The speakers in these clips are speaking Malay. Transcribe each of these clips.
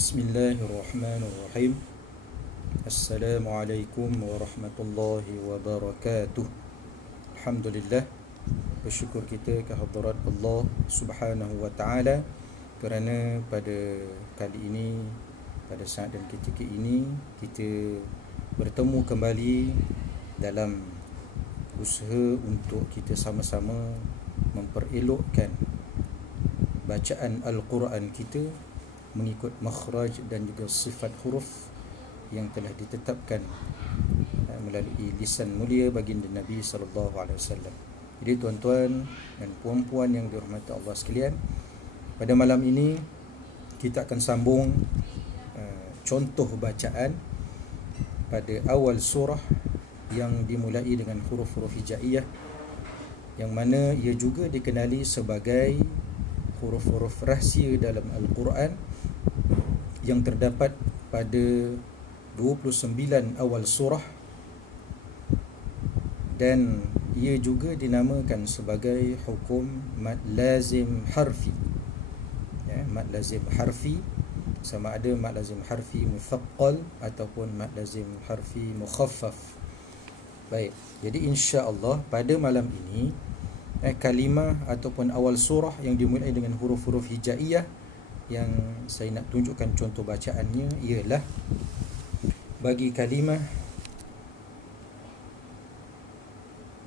Bismillahirrahmanirrahim. Assalamualaikum warahmatullahi wabarakatuh. Alhamdulillah, bersyukur kita ke hadirat Allah Subhanahu wa taala kerana pada kali ini, pada saat dan ketika ini, kita bertemu kembali dalam usaha untuk kita sama-sama memperelokkan bacaan Al-Quran kita mengikut makhraj dan juga sifat huruf yang telah ditetapkan melalui lisan mulia baginda Nabi sallallahu alaihi wasallam. Jadi tuan-tuan dan puan-puan yang dirahmati Allah sekalian, pada malam ini kita akan sambung contoh bacaan pada awal surah yang dimulai dengan huruf-huruf hijaiyah, yang mana ia juga dikenali sebagai huruf-huruf rahsia dalam Al-Quran yang terdapat pada 29 awal surah, dan ia juga dinamakan sebagai hukum mad lazim harfi. Mad lazim harfi sama ada mad lazim harfi muthaqqal ataupun mad lazim harfi mukhaffaf. Baik, jadi insya-Allah pada malam ini kalimah ataupun awal surah yang dimulai dengan huruf-huruf hijaiyah yang saya nak tunjukkan contoh bacaannya ialah bagi kalimah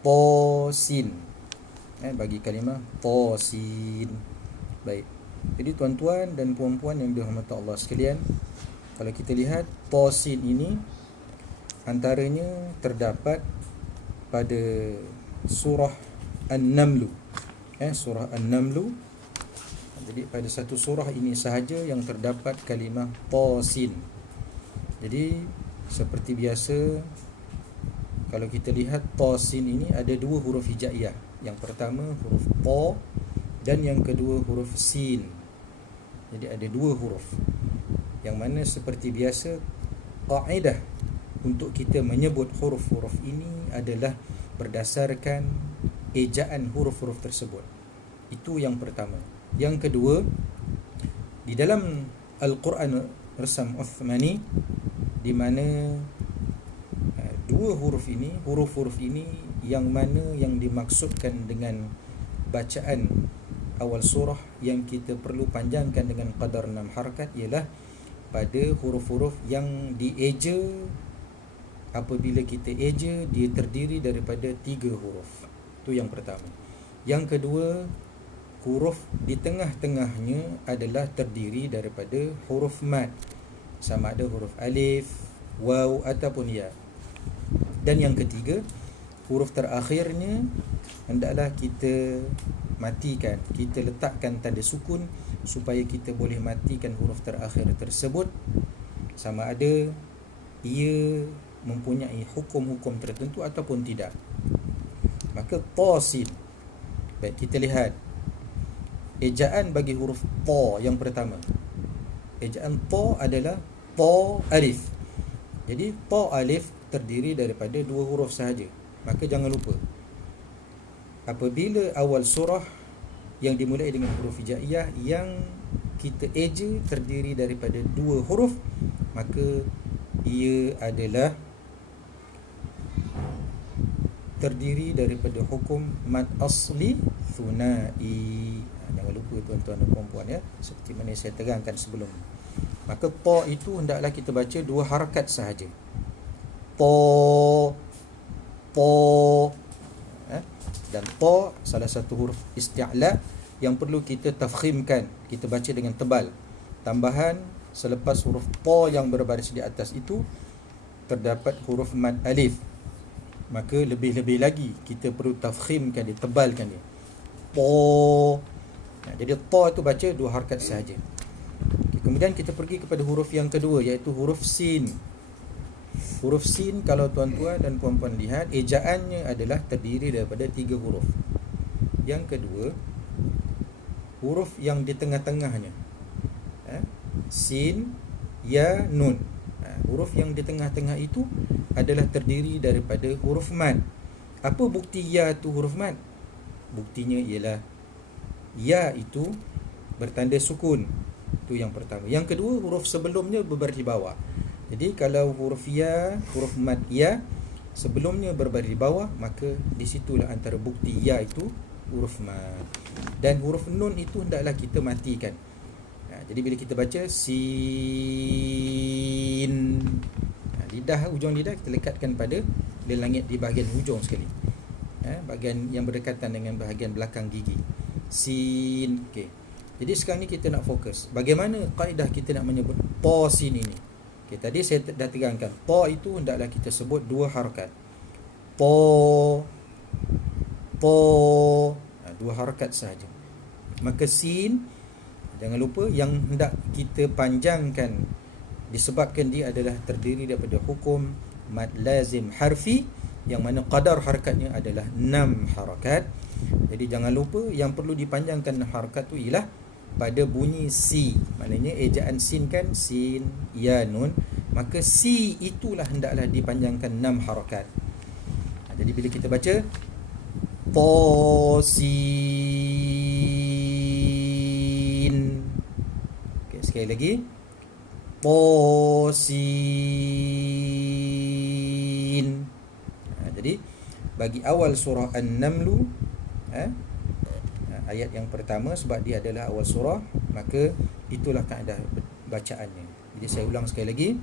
Tasin. Bagi kalimah Tasin. Baik. Jadi tuan-tuan dan puan-puan yang dirahmati Allah sekalian, kalau kita lihat Tasin ini antaranya terdapat pada surah An-Naml. Surah An-Naml. Jadi pada satu surah ini sahaja yang terdapat kalimah Tasin. Jadi seperti biasa, kalau kita lihat Tasin ini ada dua huruf hijaiyah. Yang pertama huruf Ta dan yang kedua huruf Sin. Jadi ada dua huruf, yang mana seperti biasa kaedah untuk kita menyebut huruf-huruf ini adalah berdasarkan ejaan huruf-huruf tersebut. Itu yang pertama. Yang kedua, di dalam Al-Quran Rasam Uthmani, di mana dua huruf ini yang mana yang dimaksudkan dengan bacaan awal surah yang kita perlu panjangkan dengan qadar 6 harakat ialah pada huruf-huruf yang dieja. Apabila kita eja, dia terdiri daripada 3 huruf. Itu yang pertama. Yang kedua, huruf di tengah-tengahnya adalah terdiri daripada huruf mad, sama ada huruf alif, waw ataupun ya. Dan yang ketiga, huruf terakhirnya hendaklah kita matikan, kita letakkan tanda sukun supaya kita boleh matikan huruf terakhir tersebut, sama ada ia mempunyai hukum-hukum tertentu ataupun tidak. Maka Tasin. Baik, kita lihat ejaan bagi huruf Ta yang pertama. Ejaan Ta adalah Ta alif. Jadi Ta alif terdiri daripada dua huruf sahaja. Maka jangan lupa, apabila awal surah yang dimulai dengan huruf hijaiyah yang kita eja terdiri daripada dua huruf, maka ia adalah terdiri daripada hukum mad asli thunai. Jangan lupa tuan-tuan dan puan-puan ya, seperti mana saya terangkan sebelum. Maka ta itu hendaklah kita baca 2 harakat sahaja. Ta. Dan ta salah satu huruf isti'la yang perlu kita tafkhimkan, kita baca dengan tebal. Tambahan, selepas huruf ta yang berbaris di atas itu terdapat huruf mad alif, maka lebih-lebih lagi kita perlu tafkhimkan dia, tebalkan dia. Ta. Jadi ta itu baca 2 harakat sahaja. Kemudian kita pergi kepada huruf yang kedua, iaitu huruf sin. Huruf sin, kalau tuan-tuan dan puan-puan lihat, ejaannya adalah terdiri daripada 3 huruf. Yang kedua, huruf yang di tengah-tengahnya, sin, ya, nun. Huruf yang di tengah-tengah itu adalah terdiri daripada huruf mad. Apa bukti ya tu huruf mad? Buktinya ialah ya itu bertanda sukun. Itu Itu yang pertama. Yang kedua, huruf sebelumnya berbaris di bawah. Jadi kalau huruf ya, huruf mad ya sebelumnya berbaris di bawah, maka di situlah antara bukti ya itu huruf mad. Dan huruf nun itu hendaklah kita matikan. Jadi bila kita baca sin, lidah, ujung lidah kita lekatkan pada langit di bahagian hujung sekali, bahagian yang berdekatan dengan bahagian belakang gigi. Sin. Okey. Jadi sekarang ni kita nak fokus bagaimana kaedah kita nak menyebut ta sin ini. Okey, tadi saya dah terangkan ta itu hendaklah kita sebut dua harakat. Ta, ta, dua harakat sahaja. Maka sin, jangan lupa yang hendak kita panjangkan disebabkan dia adalah terdiri daripada hukum mad lazim harfi, yang mana qadar harakatnya adalah 6 harakat. Jadi jangan lupa yang perlu dipanjangkan harakat tu ialah pada bunyi si. Maknanya ejaan sin kan sin ya nun, maka si itulah hendaklah dipanjangkan 6 harakat. Jadi bila kita baca ta sin, okey, sekali lagi ta sin. Jadi bagi awal surah An-Naml, ayat yang pertama, sebab dia adalah awal surah, maka itulah kaedah bacaannya. Jadi saya ulang sekali lagi,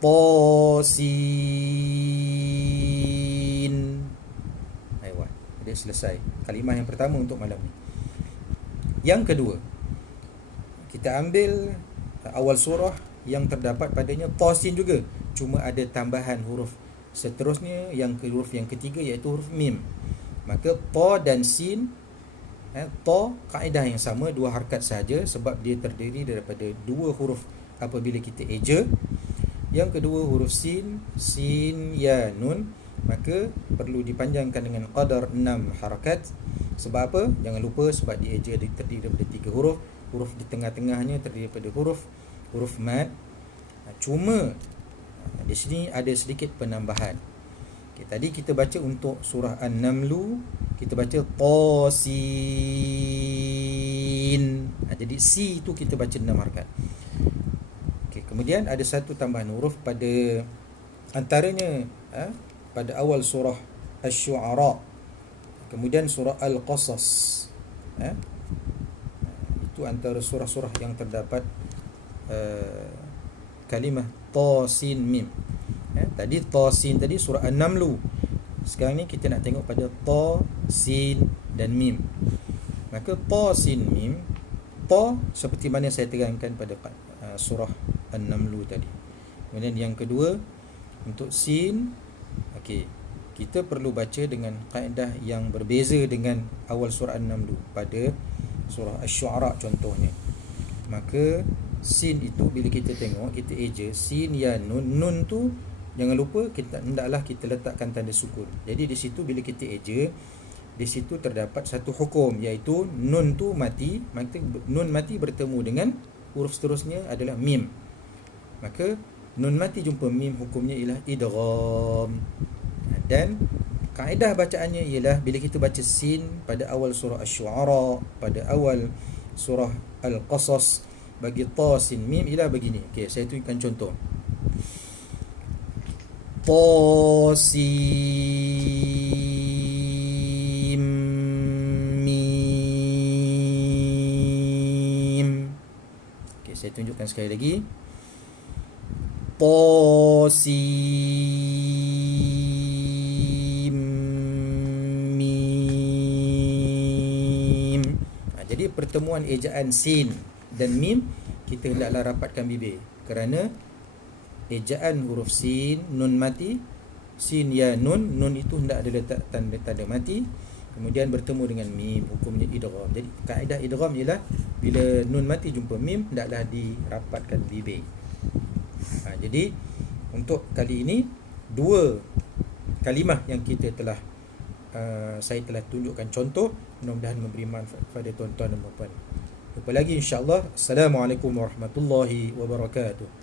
ta sin. Aywa, jadi selesai kalimah yang pertama untuk malam ni. Yang kedua, kita ambil awal surah yang terdapat padanya ta sin juga, cuma ada tambahan huruf seterusnya, huruf yang ketiga, iaitu huruf mim. Maka ta dan sin, ta kaedah yang sama, dua harakat sahaja, sebab dia terdiri daripada dua huruf apabila kita eja. Yang kedua huruf sin, sin ya nun, maka perlu dipanjangkan dengan qadar 6 harakat. Sebab apa? Jangan lupa sebab dia eja terdiri daripada 3 huruf. Huruf di tengah-tengahnya terdiri daripada huruf mad. Cuma di sini ada sedikit penambahan. Okay, tadi kita baca untuk surah An-Naml, kita baca ta sin. Jadi si itu kita baca 6 harakat. Okay, kemudian ada satu tambahan huruf pada antaranya pada awal surah Asy-Syu'ara, kemudian surah Al-Qasas. Itu antara surah-surah yang terdapat kalimah ta sin mim. Tadi ta sin tadi surah An-Naml. Sekarang ni kita nak tengok pada ta sin dan mim. Maka ta sin mim, ta seperti mana saya terangkan pada surah An-Naml tadi. Kemudian yang kedua untuk sin, okey, kita perlu baca dengan kaedah yang berbeza dengan awal surah An-Naml. Pada surah Asy-Syu'ara contohnya, maka sin itu bila kita tengok, kita eja sin ya nun, nun tu jangan lupa hendaklah kita letakkan tanda sukun. Jadi di situ bila kita eja, di situ terdapat satu hukum, iaitu nun tu mati. Maka nun mati bertemu dengan huruf seterusnya adalah mim. Maka nun mati jumpa mim, hukumnya ialah idgham. Dan kaedah bacaannya ialah bila kita baca sin pada awal surah Asy-Syu'ara, pada awal surah Al-Qasas, bagi ta sin mim ialah begini. Okey, saya tunjukkan contoh. Ta sin mim. Okey, saya tunjukkan sekali lagi. Ta sin mim. Jadi pertemuan ejaan sin dan mim kita hendaklah rapatkan bibir, kerana ejaan huruf sin, nun mati, sin ya nun, nun itu hendak ada letak tanda mati, kemudian bertemu dengan mim, hukumnya idgham. Jadi kaedah idgham ialah bila nun mati jumpa mim, hendaklah dirapatkan bibir. Jadi untuk kali ini dua kalimah yang kita telah saya telah tunjukkan contoh, mudah-mudahan memberi manfaat kepada tuan-tuan dan puan-puan. Jumpa lagi insya-Allah. Assalamualaikum warahmatullahi wabarakatuh.